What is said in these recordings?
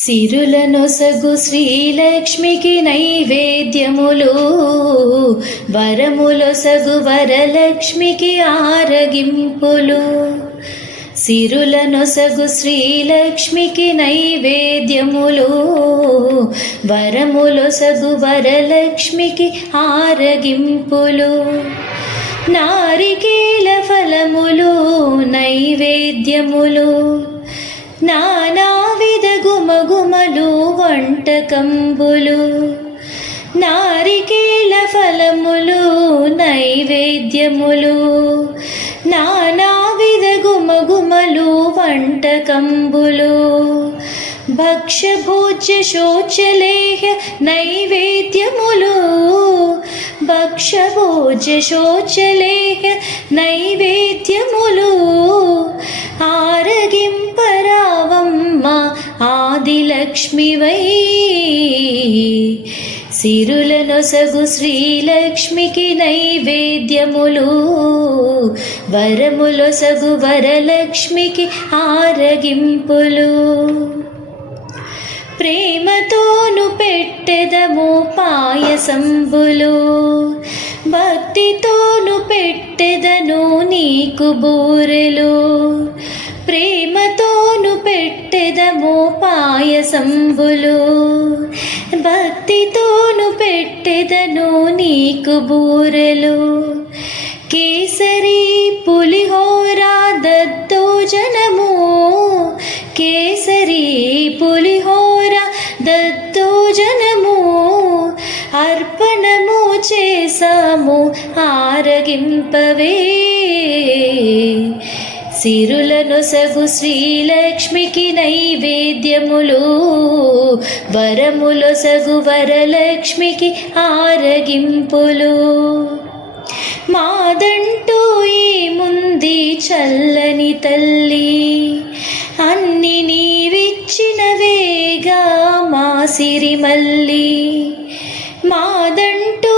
సిరులనొసగు శ్రీలక్ష్మికి నైవేద్యములు, వరములొసగు వరలక్ష్మికి ఆరగింపులు. సిరులనొసగు శ్రీలక్ష్మికి నైవేద్యములు, వరములొసగు వరలక్ష్మికి ఆరగింపులు. నారికేల ఫలములు నైవేద్యములు, నానావిధ గుమగుమలు వంటకంబులు. నారికేల ఫలములు నైవేద్యములు, నానావిధ గుమగుమలు వంటకంబులు. భక్ష్యభోజ్య శోచలేహ నైవేద్యములు, భక్ష్యభోజ్య శోచలేహ నైవేద్యములు. ఆరగింపరావమ్మ ఆదిలక్ష్మివై, సిరులనొసగు శ్రీలక్ష్మికి నైవేద్యములు, వరములొసగు వరలక్ష్మికి ఆరగింపులు. ప్రేమతోను పెట్టెదము పాయసంబులు, భక్తితోను పెట్టెదను నీకు బూరెలు. ప్రేమతోను పెట్టెదము పాయసంబులు, భక్తితోను పెట్టెదను నీకు బూరెలు. కేసరి పులిహోర దద్దోజనము, కేసరి పులిహోర దద్దోజనము. అర్పణము చేసాము ఆరగింపవే, సిరులనొసగు శ్రీలక్ష్మికి నైవేద్యములు, వరములొసగు వరలక్ష్మికి ఆరగింపులు. మాదంటూ ఏముంది చల్లని తల్లి, అన్ని నీవిచ్చినవేగా మా సిరిమల్లి. మాదంటూ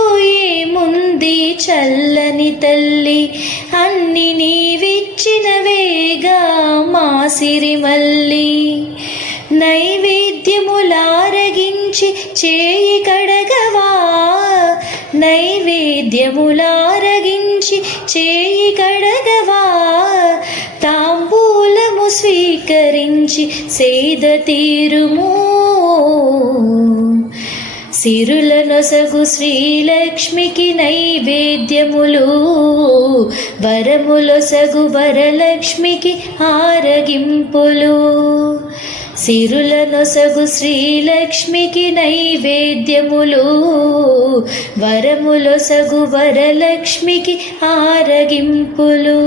ఏముంది చల్లని తల్లి, అన్ని నీవిచ్చినవేగా మా సిరిమల్లి. నైవేద్యములారగించి చేయి కడగవా, నైవేద్యములారగించి చేయి కడగవా. తాంబూలము స్వీకరించి సేద తీరుము, సిరులనొసగు శ్రీలక్ష్మికి నైవేద్యములు, వరములొసగు వరలక్ష్మికి ఆరగింపులు. సిరులనొసగు శ్రీలక్ష్మికి నైవేద్యములు, వరములొసగు వరలక్ష్మికి ఆరగింపులు.